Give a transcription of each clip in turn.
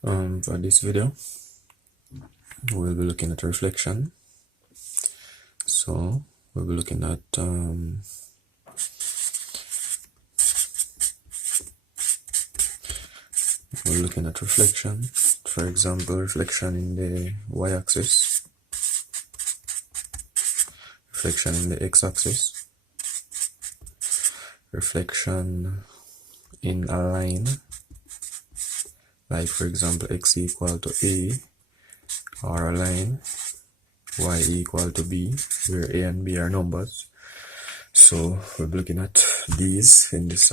For this video, we'll be looking at reflection. So we'll be looking at reflection. For example, reflection in the y-axis, reflection in the x-axis, reflection in a line, like for example x equal to a, or a line y equal to b, where a and b are numbers. So we'll be looking at these in this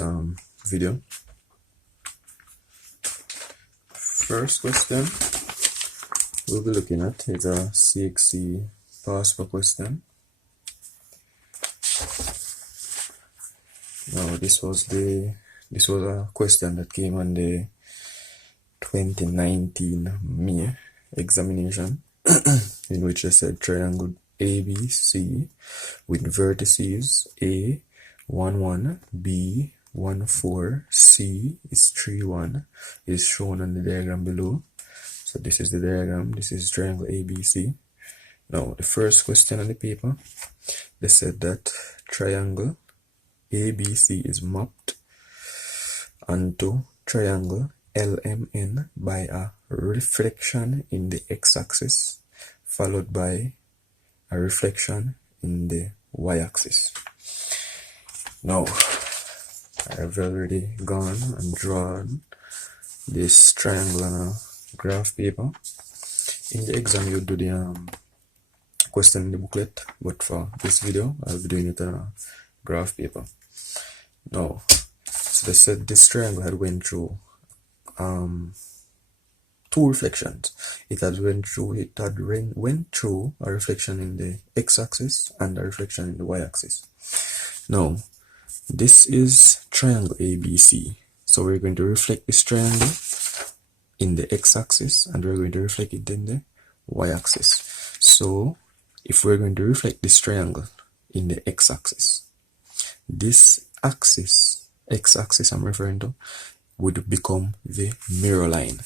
video. First question we'll be looking at is a CXC PASPA question. Now this was a question that came on the 2019 May examination in which they said triangle ABC with vertices A 1 1, B 1 4, C is 3 1 is shown on the diagram below. So this is the diagram, this is triangle ABC. Now the first question on the paper, they said that triangle ABC is mapped onto triangle LMN by a reflection in the x-axis followed by a reflection in the y-axis. Now I've already gone and drawn this triangle on a graph paper. In the exam you do the question in the booklet, but for this video I'll be doing it on a graph paper. Now, so they said this triangle had went through two reflections. It went through a reflection in the x-axis and a reflection in the y-axis. Now, this is triangle ABC. So we're going to reflect this triangle in the x-axis and we're going to reflect it in the y-axis. So if we're going to reflect this triangle in the x-axis, this axis, x-axis I'm referring to, would become the mirror line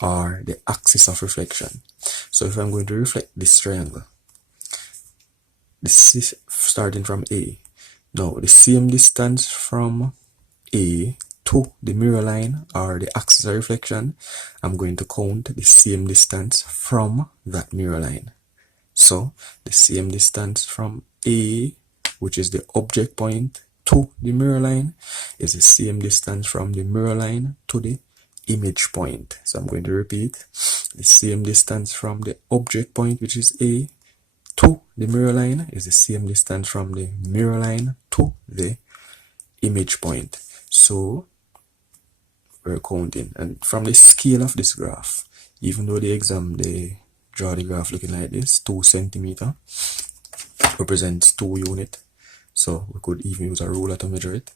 or the axis of reflection. So if I'm going to reflect this triangle, this is starting from A. Now the same distance from A to the mirror line or the axis of reflection, I'm going to count the same distance from that mirror line. So the same distance from A, which is the object point, to the mirror line is the same distance from the mirror line to the image point. So I'm going to repeat, the same distance from the object point, which is A, to the mirror line is the same distance from the mirror line to the image point. So we're counting, and from the scale of this graph, even though the exam they draw the graph looking like this, 2 centimeter represents 2 units. So we could even use a ruler to measure it.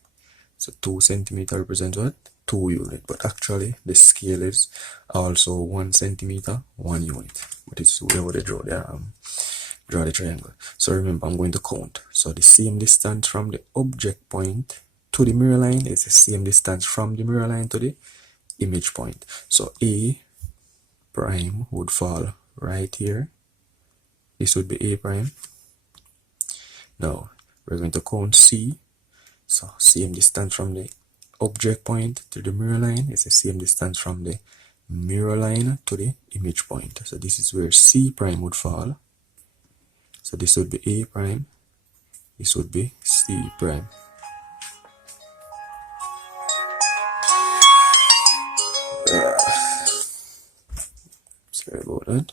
So 2 centimeter represents what? 2 units. But actually the scale is also 1 centimeter, 1 unit. But it's wherever they draw the triangle. So remember, I'm going to count. So the same distance from the object point to the mirror line is the same distance from the mirror line to the image point. So A prime would fall right here. This would be A prime. Now we're going to count C. So same distance from the object point to the mirror line is the same distance from the mirror line to the image point. So this is where C prime would fall. So this would be A prime. This would be C prime. Sorry about that.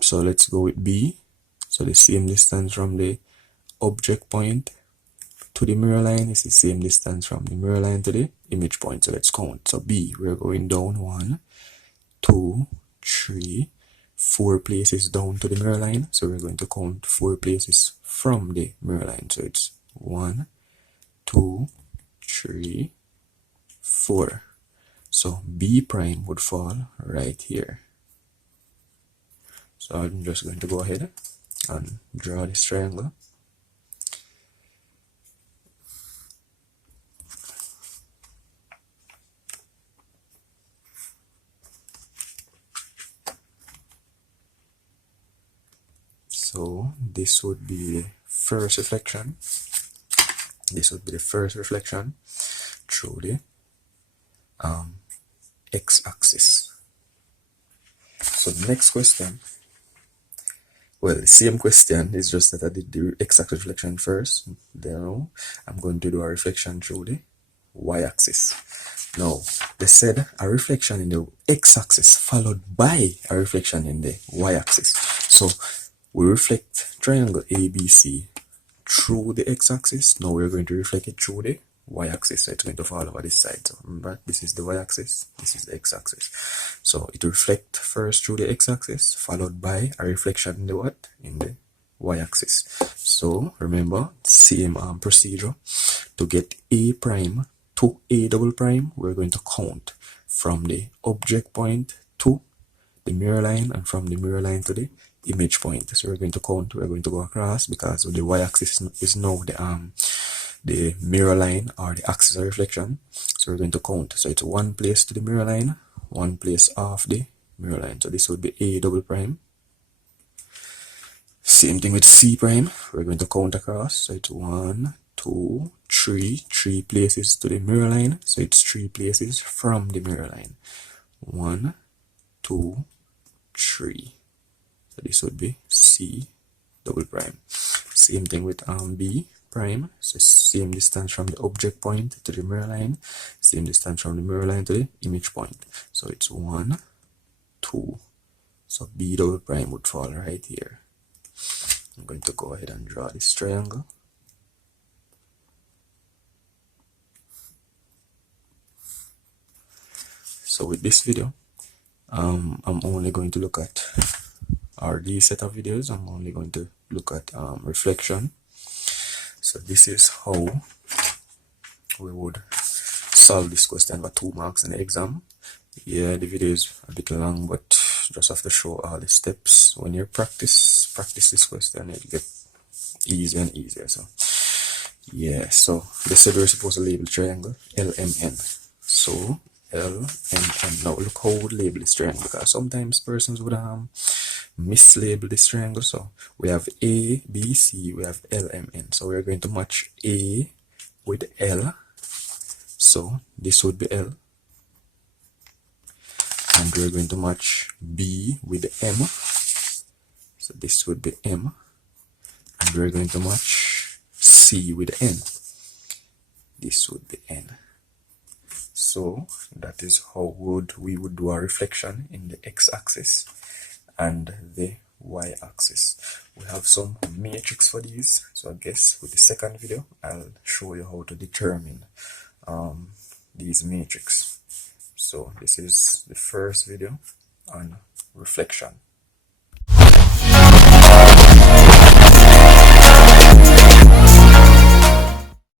So let's go with B. So the same distance from the object point to the mirror line is the same distance from the mirror line to the image point. So let's count. So B, we're going down 1, 2, 3, 4 places down to the mirror line. So we're going to count 4 places from the mirror line. So it's 1, 2, 3, 4. So B prime would fall right here. So I'm just going to go ahead and draw this triangle. So this would be the first reflection. This would be the first reflection through the x-axis. So the next question, well, the same question, is just that I did the x-axis reflection first. Then I'm going to do a reflection through the y-axis. Now, they said a reflection in the x-axis followed by a reflection in the y-axis. So we reflect triangle ABC through the x-axis. Now we're going to reflect it through the y-axis. So it's going to fall over this side. So remember, this is the y-axis, this is the x-axis. So it reflects first through the x-axis, followed by a reflection in the what? In the y-axis. So remember, same procedure. To get A prime to A double prime, we're going to count from the object point to the mirror line, and from the mirror line to the image point. So we're going to count, we're going to go across, because the y-axis is now the mirror line, or the axis of reflection. So we're going to count. So it's one place to the mirror line, one place off the mirror line. So this would be A double prime. Same thing with C prime. We're going to count across. So it's 1, 2, 3, 3 places to the mirror line. So it's 3 places from the mirror line. 1, 2, 3. So this would be C double prime. Same thing with B prime. So same distance from the object point to the mirror line, same distance from the mirror line to the image point. So it's 1, 2. So B double prime would fall right here. I'm going to go ahead and draw this triangle. So with this video, I'm only going to look at, or these set of videos, I'm only going to look at reflection. So this is how we would solve this question for 2 marks in the exam. Yeah, the video is a bit long, but just have to show all the steps. When you practice this question, it gets easier and easier. So yeah, so they said we're supposed to label triangle LMN. So LMN. Now look how we would label this triangle, because sometimes persons would mislabel this triangle. So we have A, B, C, we have L, M, N. So we're going to match A with L. So this would be L. And we're going to match B with M. So this would be M. And we're going to match C with N. This would be N. So that is how we would do our reflection in the x-axis and the y-axis. We have some matrix for these, so I guess with the second video I'll show you how to determine these matrix. So this is the first video on reflection.